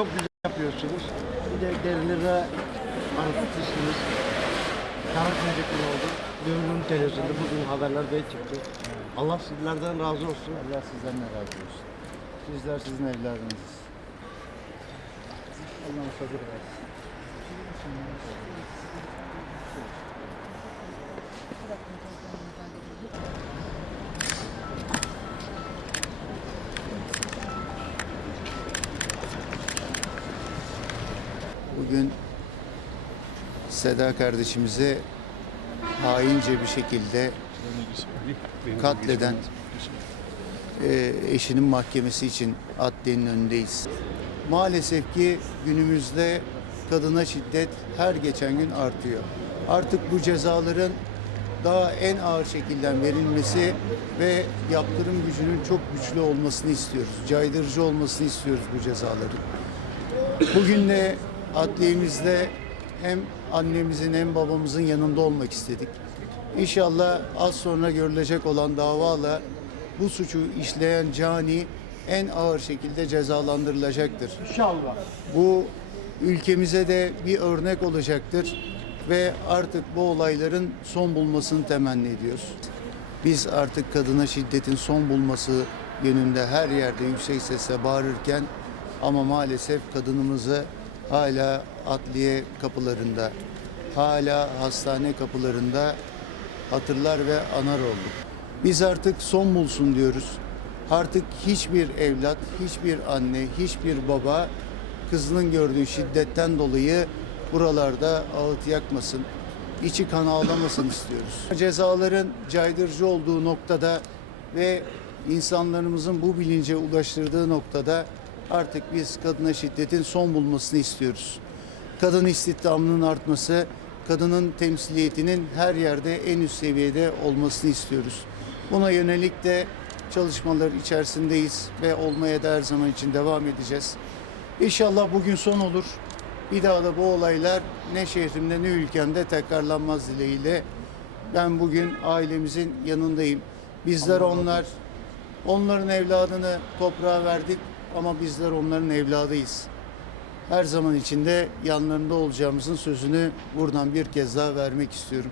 çok güzel yapıyorsunuz. Bir de derinlere anlatmışsınız. Karakterlik oldu. Gördüğüm televizyonda bugün haberlerde çıktı. Allah sizlerden razı olsun. Allah sizden de razı olsun. Sizler sizin evladınız. Allah sabır versin. Bugün Seda kardeşimize haince bir şekilde katleden e, eşinin mahkemesi için adliyenin önündeyiz. Maalesef ki günümüzde kadına şiddet her geçen gün artıyor. Artık bu cezaların daha en ağır şekilde verilmesi ve yaptırım gücünün çok güçlü olmasını istiyoruz. Caydırıcı olmasını istiyoruz bu cezaların. Bugün de adliyemizde hem annemizin hem babamızın yanında olmak istedik. İnşallah az sonra görülecek olan davala bu suçu işleyen cani en ağır şekilde cezalandırılacaktır. İnşallah. Bu ülkemize de bir örnek olacaktır ve artık bu olayların son bulmasını temenni ediyoruz. Biz artık kadına şiddetin son bulması yönünde her yerde yüksek sesle bağırırken ama maalesef kadınımızı hala adliye kapılarında, hala hastane kapılarında hatırlar ve anar olduk. Biz artık son bulsun diyoruz. Artık hiçbir evlat, hiçbir anne, hiçbir baba kızının gördüğü şiddetten dolayı buralarda ağıt yakmasın, içi kan ağlamasın istiyoruz. Cezaların caydırıcı olduğu noktada ve insanlarımızın bu bilince ulaştırdığı noktada artık biz kadına şiddetin son bulmasını istiyoruz. Kadın istihdamının artması, kadının temsiliyetinin her yerde en üst seviyede olmasını istiyoruz. Buna yönelik de çalışmalar içerisindeyiz ve olmaya da her zaman için devam edeceğiz. İnşallah bugün son olur. Bir daha da bu olaylar ne şehrimde ne ülkemde tekrarlanmaz dileğiyle. Ben bugün ailemizin yanındayım. Bizler onlar, onların evladını toprağa verdik ama bizler onların evladıyız. Her zaman içinde yanlarında olacağımızın sözünü buradan bir kez daha vermek istiyorum.